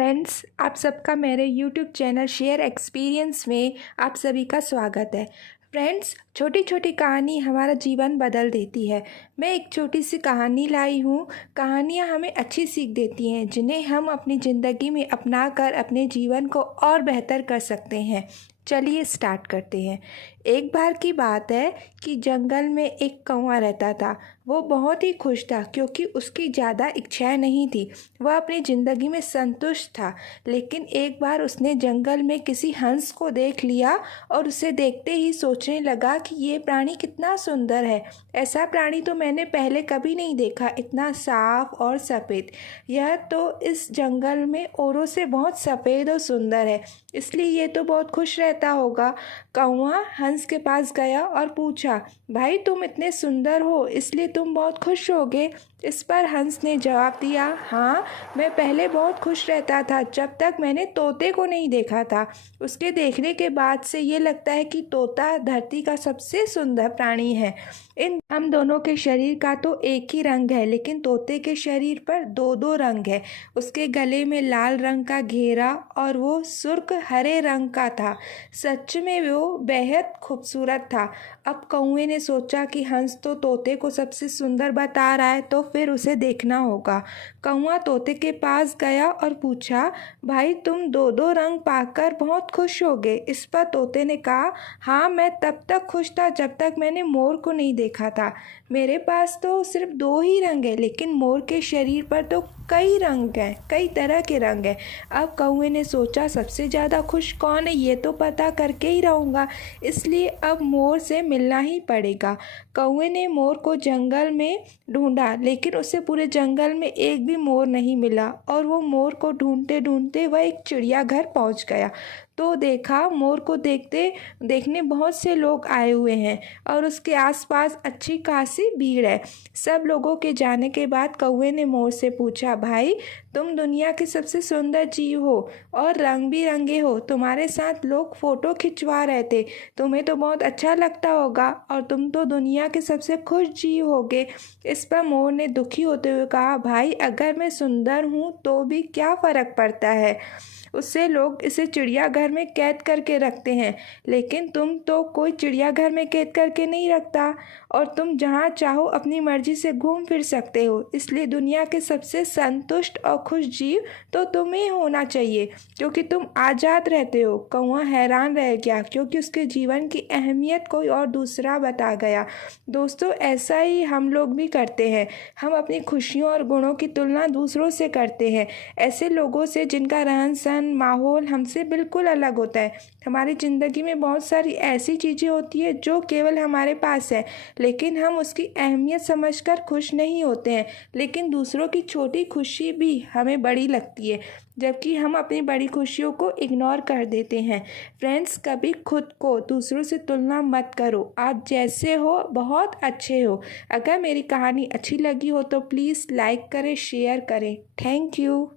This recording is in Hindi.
फ्रेंड्स, आप सबका मेरे यूट्यूब चैनल शेयर एक्सपीरियंस में आप सभी का स्वागत है। फ्रेंड्स, छोटी छोटी कहानी हमारा जीवन बदल देती है। मैं एक छोटी सी कहानी लाई हूँ। कहानियाँ हमें अच्छी सीख देती हैं जिन्हें हम अपनी ज़िंदगी में अपना कर अपने जीवन को और बेहतर कर सकते हैं। चलिए स्टार्ट करते हैं। एक बार की बात है कि जंगल में एक कौवा रहता था। वो बहुत ही खुश था क्योंकि उसकी ज़्यादा इच्छाएं नहीं थी। वह अपनी ज़िंदगी में संतुष्ट था। लेकिन एक बार उसने जंगल में किसी हंस को देख लिया और उसे देखते ही सोचने लगा कि ये प्राणी कितना सुंदर है। ऐसा प्राणी तो मैंने पहले कभी नहीं देखा, इतना साफ और सफ़ेद। यह तो इस जंगल में औरों से बहुत सफ़ेद और सुंदर है, इसलिए ये तो बहुत खुश रहता होगा। कौवा हंस के पास गया और पूछा, भाई तुम इतने सुंदर हो इसलिए तुम बहुत खुश होगे। इस पर हंस ने जवाब दिया, हाँ, मैं पहले बहुत खुश रहता था जब तक मैंने तोते को नहीं देखा था। उसके देखने के बाद से ये लगता है कि तोता धरती का सबसे सुंदर प्राणी है। इन हम दोनों के शरीर का तो एक ही रंग है, लेकिन तोते के शरीर पर दो दो रंग है। उसके गले में लाल रंग का घेरा और वो सुर्ख हरे रंग का था। सच में वो बेहद खूबसूरत था। अब कौवे ने सोचा कि हंस तो तोते को सबसे सुंदर बता रहा है, तो फिर उसे देखना होगा। कौवा तोते के पास गया और पूछा, भाई तुम दो दो रंग पाकर बहुत खुश होगे। इस पर तोते ने कहा, हाँ, मैं तब तक खुश था जब तक मैंने मोर को नहीं देखा था। मेरे पास तो सिर्फ दो ही रंग है, लेकिन मोर के शरीर पर तो कई रंग हैं, कई तरह के रंग हैं। अब कौवे ने सोचा, सबसे ज़्यादा खुश कौन है ये तो पता करके ही रहूँगा, इसलिए अब मोर से मिलना ही पड़ेगा। कौवे ने मोर को जंगल में ढूंढा, लेकिन उसे पूरे जंगल में एक भी मोर नहीं मिला और वो मोर को ढूंढते ढूंढते वह एक चिड़ियाघर पहुंच गया। तो देखा, मोर को देखने बहुत से लोग आए हुए हैं और उसके आसपास अच्छी खासी भीड़ है। सब लोगों के जाने के बाद कौवे ने मोर से पूछा, भाई तुम दुनिया के सबसे सुंदर जीव हो और रंग बिरंगे हो। तुम्हारे साथ लोग फ़ोटो खिंचवा रहे थे, तुम्हें तो बहुत अच्छा लगता होगा और तुम तो दुनिया के सबसे खुश जीव होगे। इस पर मोर ने दुखी होते हुए कहा, भाई अगर मैं सुंदर हूँ तो भी क्या फ़र्क पड़ता है, उससे लोग इसे चिड़ियाघर में कैद करके रखते हैं, लेकिन तुम तो कोई चिड़ियाघर में कैद करके नहीं रखता और तुम जहाँ चाहो अपनी मर्जी से घूम फिर सकते हो। इसलिए दुनिया के सबसे संतुष्ट और खुश जीव तो तुम्हें होना चाहिए क्योंकि तुम आज़ाद रहते हो। कौवा हैरान रह गया क्योंकि उसके जीवन की अहमियत कोई और दूसरा बता गया। दोस्तों, ऐसा ही हम लोग भी करते हैं। हम अपनी खुशियों और गुणों की तुलना दूसरों से करते हैं, ऐसे लोगों से जिनका रहन सहन माहौल हमसे बिल्कुल अलग होता है। हमारी ज़िंदगी में बहुत सारी ऐसी चीज़ें होती है जो केवल हमारे पास है, लेकिन हम उसकी अहमियत समझकर खुश नहीं होते हैं। लेकिन दूसरों की छोटी खुशी भी हमें बड़ी लगती है, जबकि हम अपनी बड़ी खुशियों को इग्नोर कर देते हैं। फ्रेंड्स, कभी खुद को दूसरों से तुलना मत करो। आप जैसे हो बहुत अच्छे हो। अगर मेरी कहानी अच्छी लगी हो तो प्लीज़ लाइक करें, शेयर करें। Thank you.